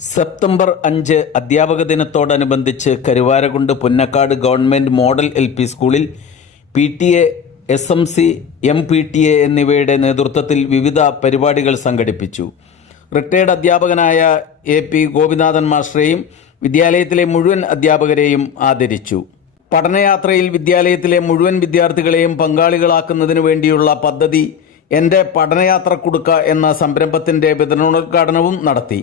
September അഞ്ച് അധ്യാപക ദിനത്തോടനുബന്ധിച്ച് Karuvarakundu Punnakkad government model L P സ്കൂളിൽ P T A S M C M P T A എന്നിവയുടെ നേതൃത്വത്തിൽ വിവിധ പരിപാടികൾ സംഘടിപ്പിച്ചു. റിട്ടയർഡ് അധ്യാപകനായ എ പി ഗോപിനാഥൻ മാസ്റ്ററെയും വിദ്യാലയത്തിലെ മുഴുവൻ അധ്യാപകരെയും ആദരിച്ചു. പഠനയാത്രയിൽ വിദ്യാലയത്തിലെ മുഴുവൻ വിദ്യാർത്ഥികളെയും പങ്കാളികളാക്കുന്നതിനു വേണ്ടിയുള്ള പദ്ധതി എന്റെ പഠനയാത്ര കൊടുക്ക എന്ന സംരംഭത്തിന്റെ വിതരണോദ്ഘാടനവും നടത്തി.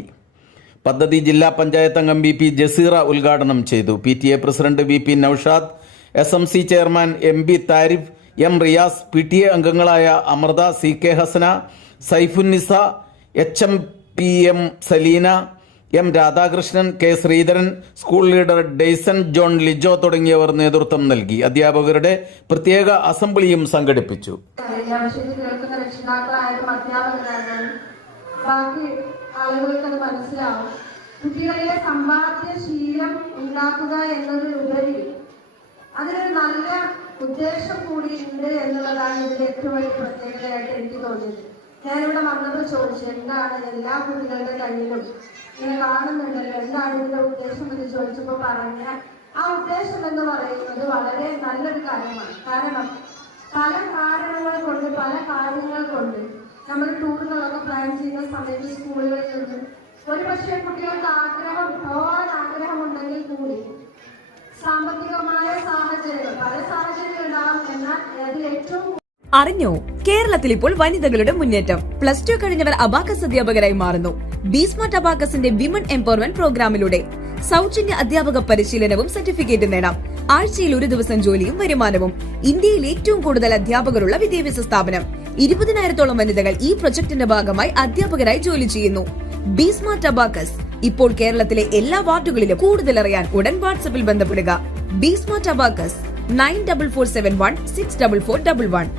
പദ്ധതി ജില്ലാ പഞ്ചായത്ത് അംഗം വി പി ജസീറ ഉദ്ഘാടനം ചെയ്തു. P T A president V P Naushad S M C chairman M B Tharif M Riyas P T A അംഗങ്ങളായ Amrutha C K Hasana Saifunnisa H M P M Saleena M Radhakrishnan K Sreedharan school leader Dayson John Lijo തുടങ്ങിയവർ നേതൃത്വം നൽകി. അധ്യാപകരുടെ പ്രത്യേക അസംബ്ലിയും സംഘടിപ്പിച്ചു. ബാക്കി ആളുകൾക്ക് മനസ്സിലാവും. കുട്ടികളിലെ സമ്പാദ്യ ശീലം ഉണ്ടാക്കുക എന്നതിലുപരി അതിനൊരു നല്ല ഉദ്ദേശം കൂടി ഉണ്ട് എന്നുള്ളതാണ് ഇതിന്റെ ഏറ്റവും വലിയ പ്രത്യേകതയായിട്ട് എനിക്ക് തോന്നിയത്. ഞാനിവിടെ വന്നപ്പോൾ ചോദിച്ചു എന്താണ് എല്ലാ കുട്ടികളുടെ കയ്യിലും ഇങ്ങനെ കാണുന്നുണ്ടല്ലോ എന്താണ് ഇതിന്റെ ഉദ്ദേശം? എന്ന് ചോദിച്ചപ്പോൾ പറഞ്ഞ ആ ഉദ്ദേശം എന്ന് പറയുന്നത് വളരെ നല്ലൊരു കാര്യമാണ്. കാരണം പല കാരണങ്ങൾ കൊണ്ട് പല കാര്യങ്ങൾ കൊണ്ട് നമ്മൾ ടൂറുകളൊക്കെ പ്ലാൻ ചെയ്യുന്ന സമയത്ത് സ്കൂളുകളിൽ നിന്ന്. ഒരു പക്ഷേ കുട്ടികൾക്ക് ആഗ്രഹം ഒരുപാട് ആഗ്രഹമുണ്ടെങ്കിൽ കൂടി സാമ്പത്തികമായ സാഹചര്യങ്ങൾ പല സാഹചര്യങ്ങൾ ഉണ്ടാകും എന്നാൽ അതിൽ ഏറ്റവും അറിഞ്ഞോ? കേരളത്തിൽ ഇപ്പോൾ വനിതകളുടെ മുന്നേറ്റം. പ്ലസ് ടു കഴിഞ്ഞവർ അബാക്കസ് അധ്യാപകരായി മാറുന്നു. ബീസ്മാർട്ട് അബാക്കസിന്റെ വിമൻ എംപവർമെന്റ് പ്രോഗ്രാമിലൂടെ സൗജന്യ അധ്യാപക പരിശീലനവും സർട്ടിഫിക്കറ്റും നേടാം. ആഴ്ചയിൽ ഒരു ദിവസം ജോലിയും വരുമാനവും. ഇന്ത്യയിൽ ഏറ്റവും കൂടുതൽ അധ്യാപകരുള്ള വിദ്യാഭ്യാസ സ്ഥാപനം. ഇരുപതിനായിരത്തോളം വനിതകൾ ഈ പ്രൊജക്ടിന്റെ ഭാഗമായി അധ്യാപകരായി ജോലി ചെയ്യുന്നു. ബീസ്മ ടബാക്കസ് ഇപ്പോൾ കേരളത്തിലെ എല്ലാ വാർഡുകളിലും കൂടുതൽ അറിയാൻ ഉടൻ വാട്സപ്പിൽ ബന്ധപ്പെടുക. ബീസ്മ tobaccos nine double four seven one six double four double one.